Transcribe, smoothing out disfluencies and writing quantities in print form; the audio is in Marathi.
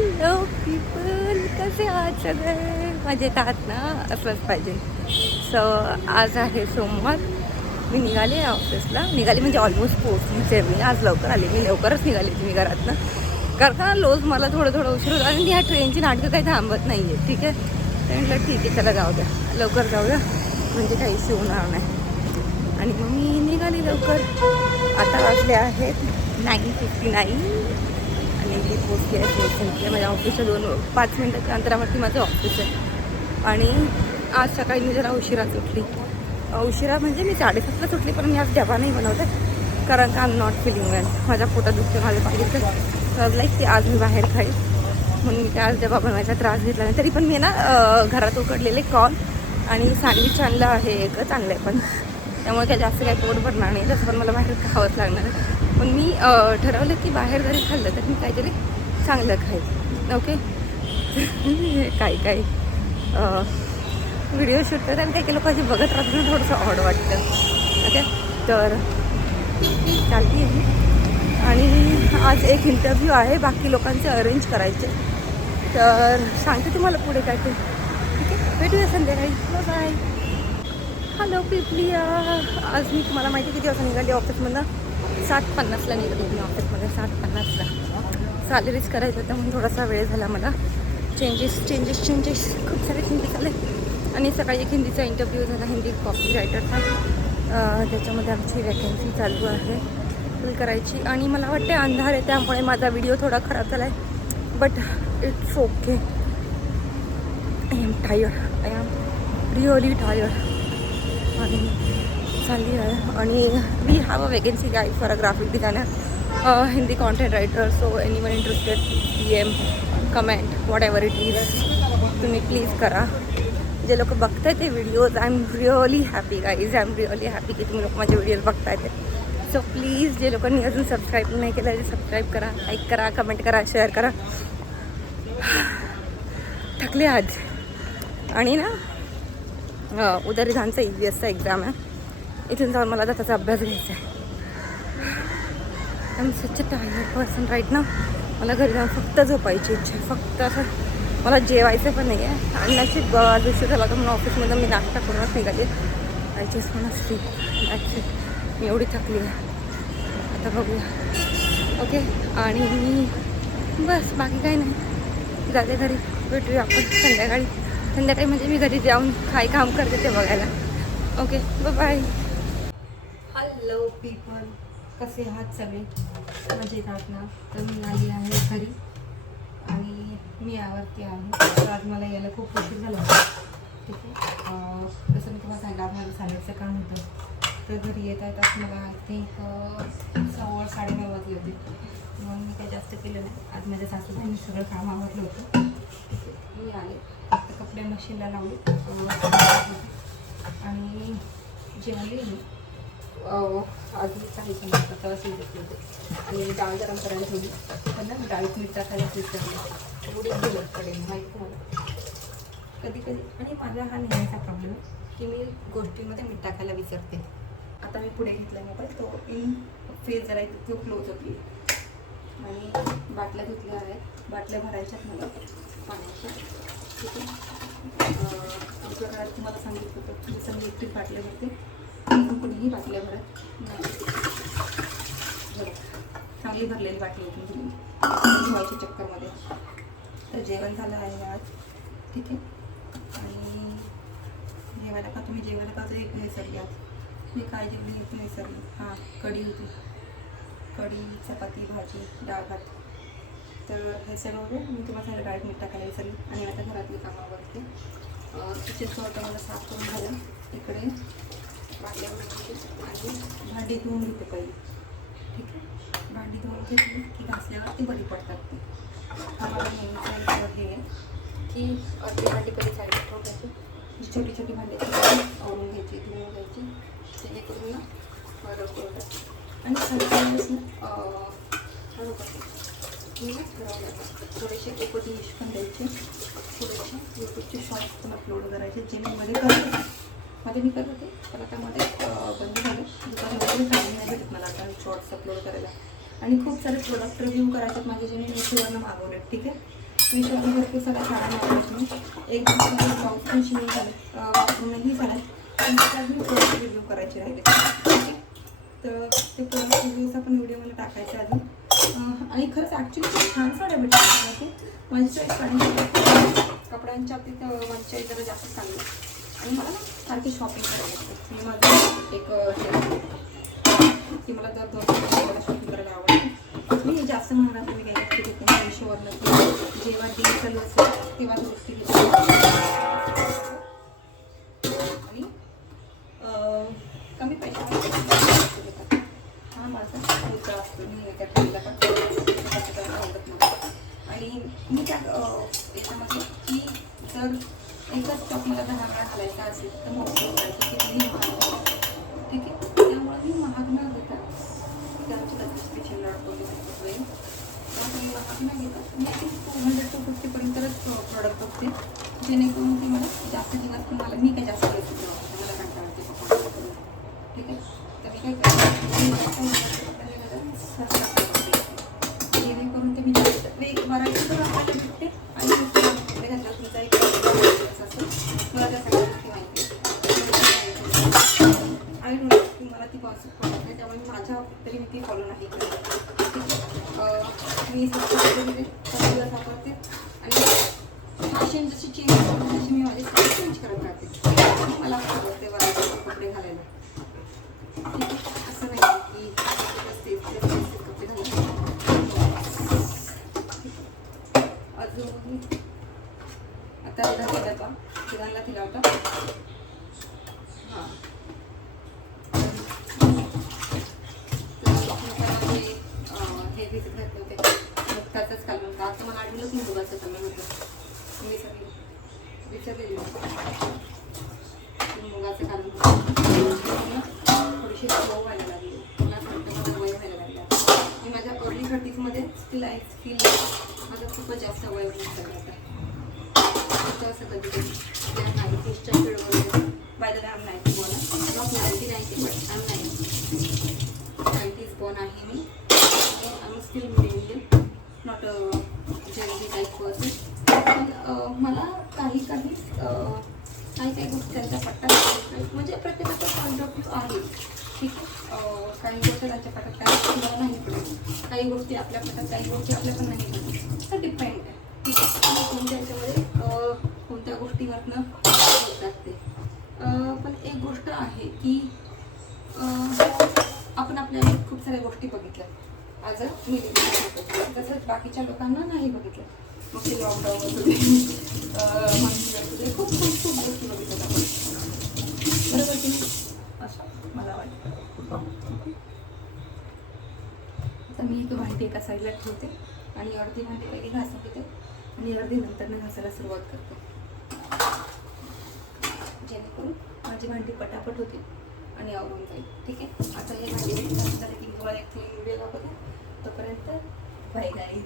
हॅलो पीपल, कसे आहात सगळे? मजेत आहात ना? असंच पाहिजे. सो आज आहे सोमवार. मी निघाले ऑफिसला. निघाले म्हणजे ऑलमोस्ट पोहोचलीच आहे मी. आज लवकर आले. मी लवकरच निघाले मी घरातनं. कारण का रोज मला थोडं उशीर होतं आणि ह्या ट्रेनची नाटकं काही थांबत नाही आहे. ठीक आहे, तर म्हटलं ठीक आहे, चला जाऊ द्या, लवकर जाऊया, म्हणजे काही इश्यू होणार नाही. आणि मग मी निघाली लवकर. आता वाजले आहेत 9:59 आणि मी पोचली आहे माझ्या ऑफिसच्या 5 मिनिटाच्या अंतरावरती माझं ऑफिस आहे. आणि आज सकाळी मी जरा उशिरा सुटली. उशिरा म्हणजे मी 7:30ला सुटली, पण मी आज डबा नाही बनवते कारण का I am not feeling well. माझ्या पोटात दुखते, माझ्या पाहिजे तर लाईक की आज मी बाहेर खाईल म्हणून मी त्या आज डबा बनवायचा त्रास घेतला नाही. तरी पण मी ना घरात उकडलेले कॉर्न आणि सँडविच आणलं आहे, एकच आणलं आहे, पण त्यामुळे काय जास्त काही पोट भरणार नाही. तसं पण मला बाहेर खावंच लागणार आहे. पण मी ठरवलं की बाहेर जरी खाल्लं तर मी काहीतरी चांगलं खाईल. ओके काही व्हिडिओ शूट करतात आणि काही लोक अशी बघत राहतात ना, थोडंसं ऑड वाटतं. ओके, तर चालती आहे. आणि आज एक इंटरव्ह्यू आहे, बाकी लोकांचे अरेंज करायचे, तर सांगते तुम्हाला पुढे काय ते. ठीक आहे, भेटूया संध्याकाळी. बाय. हॅलो पिपलिया, आज मी तुम्हाला माहिती किती वाजता निघाली ऑफिसमधनं? 7:50ला निघाली मी ऑफिसमध्ये. 7:50ला सॅलरीज करायचं होतं म्हणून थोडासा वेळ झाला मला. चेंजेस खूप सारे चेंजेस आले. आणि सकाळी एक हिंदीचा इंटरव्ह्यू झाला, हिंदी कॉपी रायटरचा. त्याच्यामध्ये आमची वॅकन्सी चालू आहे फुल करायची. आणि मला वाटते अंधार आहे त्यामुळे माझा व्हिडिओ थोडा खराब झाला आहे, but it's okay. I am really tired आणि चालली आहे. आणि we have a vacancy guide for a graphic designer, Hindi content writer. So anyone interested, DM, comment, whatever it is, तुम्ही प्लीज करा. जे लोक बघताय ते videos, I am really happy guys. I am really happy की तुम्ही लोक माझे व्हिडिओज बघताय ते. सो प्लीज, जे लोकांनी अजून सबस्क्राईब नाही केलं ते सबस्क्राईब करा, लाईक करा, कमेंट करा, शेअर करा. थकले आज. आणि ना उद्या रिझानचा EVSचा एक्झाम आहे. इथून जाऊन मला त्याचा अभ्यास घ्यायचा आहे. I am such a tired person right ना. मला घरी जाऊन फक्त झोपायची इच्छा आहे, फक्त असं. मला जेवायचं पण नाही आहे. आणि नशीब दिवशी झाला तर म्हणून ऑफिसमध्ये मी नाश्ता करूनच निघाली. I just want to sleep, that's it. मी एवढी थकली आहे. आता बघूया. ओके, आणि बस बाकी काही नाही. जाते घरी, भेटूया आपण संध्याकाळी. संध्याकाळी म्हणजे मी घरी जाऊन काय काम करते ते बघायला. Okay, bye. हॅलो पीपल, कसे आहात सगळे? मजेत आहात ना? तर मी आली आहे घरी आणि मी यावरती आहे. तर आज मला यायला खूप उशीर झाला होता. ठीक आहे, जसं मी तुम्हाला सांगितलं माझं सॅलरीचं काम होतं, तर घरी येत आहेत मला आय थिंक 9:30 वाजले होते. म्हणून मी काही जास्त केलं नाही. आज माझ्या सासूबाईंनी सगळं काम आवडलं होतं. ठीक आहे, मी आले, आता कपडे मशीनला लावले आणि जेवले मी. आधी काही समजतं तेव्हा शिजत होते. आणि डाळ गरम करायला ठेवली, पण ना डाळीत मीठ टाकायला शिजत एवढी दिवस पडेल माहिती मला कधी. आणि माझा हा नेहमीचा प्रॉब्लेम आहे की मी गोष्टींमध्ये मीठ टाकायला विसरते. आता मी पुढे घेतला मोबाईल, तो इन फेज जरा तो क्लोज होती. आणि बाटल्या घेतल्या आहेत, बाटल्या भरायच्यात मला पाण्याच्या. ठीक आहे, आमच्या घरात तुम्हाला सांगितलं होतं की जसं मी एकटीच बाटल्या भरते, कुणीही बाटल्या भरत नाही. चांगली भरलेली बाटली होती धुवायच्या चक्करमध्ये. तर जेवण झालं आहे आज. ठीक आहे, आणि जेवायला का तुम्ही जेवायला का तर एक विसरली आज. मी काय जेवली एक विसरली. हां, कढी होती, कढी, चपाती, भाजी, डाळ भात. तर हे सगळं मी तुम्हाला सांगितलं डाळीत मीठ टाकायला विसरली. आणि आता घरातली कामावरती किचन थोडं मला साफ करून झालं. इकडे बाटल्या आणि भांडी धुवून घेते पहिले. ठीक आहे, भांडी धुवून घेतली की घासल्यावर ती बरी पडतात. ती आम्हाला नेहमीचं हे आहे की अर्धी भांडी पहिले साईडला ठेवायची, छोटी छोटी भांडी आवरून घ्यायची, धुवून घ्यायची, जेणेकरून ना बरं पडतात. आणि समजायलाच ना हळू करते मी थोडेसे उपदेश पण द्यायचे, थोडेसे यूट्यूबचे शॉर्ट्स पण अपलोड करायचे, जे मी मध्ये मी करत होते. पण आता मध्ये बंद झालं. दुकानामध्ये टाईम नाही भेटत मला आता शॉर्ट्स अपलोड करायला. आणि खूप सारे प्रोडक्ट रिव्ह्यू करायचे माझे, जे मी मीशोवरनं मागवले. ठीक आहे, विषयाने भरपूर सगळ्या साड्या वापरत मी. एक दिवसामध्ये ब्लाऊज पण शिवून झाले, वापरूनही झाले. पण त्यात मी प्रोडक्ट रिव्ह्यू करायचे राहिले. ठीक आहे, तर ते प्रोडक्ट रिव्ह्यूचा पण व्हिडिओ मला टाकायचा आहे अजून. आणि खरंच ॲक्च्युली खूप छान साड्या भेटतात माहिती. माझी चॉईस साड्यांच्या कपड्यांच्या बाबतीत माझी चॉईस जरा जास्त चांगली. आणि मला ना सारखी शॉपिंग करायला लागते. मी माझं एक की मला दर 2 दिवसाला शॉपिंग करायला आवडते. मी जास्त महागात मी काही गोष्टी घेते नाही. मिशोवरनं की जेव्हा डील चालू असेल तेव्हा गोष्टी घेते. आणि कमी पैशामध्ये घेतात. हा माझा मुद्दा असतो. मी त्या ठेवला पण आवडत नाही. आणि मी त्या याच्यामध्ये की जर एकच टॉप मला 10 वेळा घालायचा असेल तर मग की मी महाग, ठीक आहे. त्यामुळे मी महाग न घेता आमच्या स्पेशल लढवते मी महाग न घेता मी 200-250 पर्यंतच प्रॉडक्ट बघते, जेणेकरून ती मला जास्त दिवस पण मला मी काही जास्त पैसे मला कंटाळते करून. ठीक आहे, तर मी काय करते जेणेकरून ते मी जास्त व्हरायटी पण आपल्याला भेटते. आणि कपडे घातला तुमचा एक असं मला त्या सगळ्या गोष्टी माहिती आणि मला ती कॉन्सेप्ट पडत नाही. त्यामुळे माझ्या तरी मी ती फॉलो नाही करत. मी दिवस वापरते आणि फॅशन जशी चेंज करते तशी मी माझे कपडे चेंज करत राहते. मला आवडते व्हरायटी कपडे घालायला. ठीक आहे, असं नाही की कपडे घालायचे. अजून आता एकदा केला होता किराणला दिला होता. हां, हे भिजत घातले होते त्याचंच कालवण होतं. आता मला आठवलंच नाही मुगाचं कालवण होतं. मी सगळी विचारलेली मुगाचं कालवण होतं. थोडीशी स्लो व्हायला लागली. मला मला वय व्हायला लागला. मी माझ्या अर्ली 30मध्ये स्टील आय फील माझं खूपच जास्त वय होऊन सगळं आता असं कधी नाही फिशच्या फील्ड वगैरे. बाय द वे आम 90 बॉर्न, नॉट 1990 बट आम 90s बॉर्न आहे मी. I am still millennial, not Gen Z type person. पण मला काही गोष्टी त्यांच्या पट्ट्यात म्हणजे प्रत्येकाचा पॉईंट ऑफ व्ह्यू आहे. ठीक आहे, काही गोष्टी त्यांच्या पट्ट्यात काही मला नाही पडत, काही गोष्टी आपल्या पट्ट्यात, काही गोष्टी आपल्या पण नाही पडत. तर डिपेंड आहे. ठीक आहे, कोणत्या याच्यामध्ये कोणत्या गोष्टीवरनं होतात ते. पण एक गोष्ट आहे की आपण आपल्या खूप साऱ्या गोष्टी बघितल्या आज मी तसंच बाकीच्या लोकांना नाही बघितलं. मग ते लॉकडाऊन असू दे, मंदिर खूप गोष्टी बघितल्या आपण. बरोबर की नाही? असं मला वाटतं. आता मी एक भांडी एका साईडला ठेवते आणि अर्धी भांडी पहिले घासून घेते आणि अर्धी नंतर घासायला सुरुवात करते, जेणेकरून माझी भांडी पटापट होते आणि आवरून जाईल. ठीक आहे, आता हे भांडी झाली की तुम्हाला एक व्हिडिओ बघा. तोपर्यंत बाय गाईज.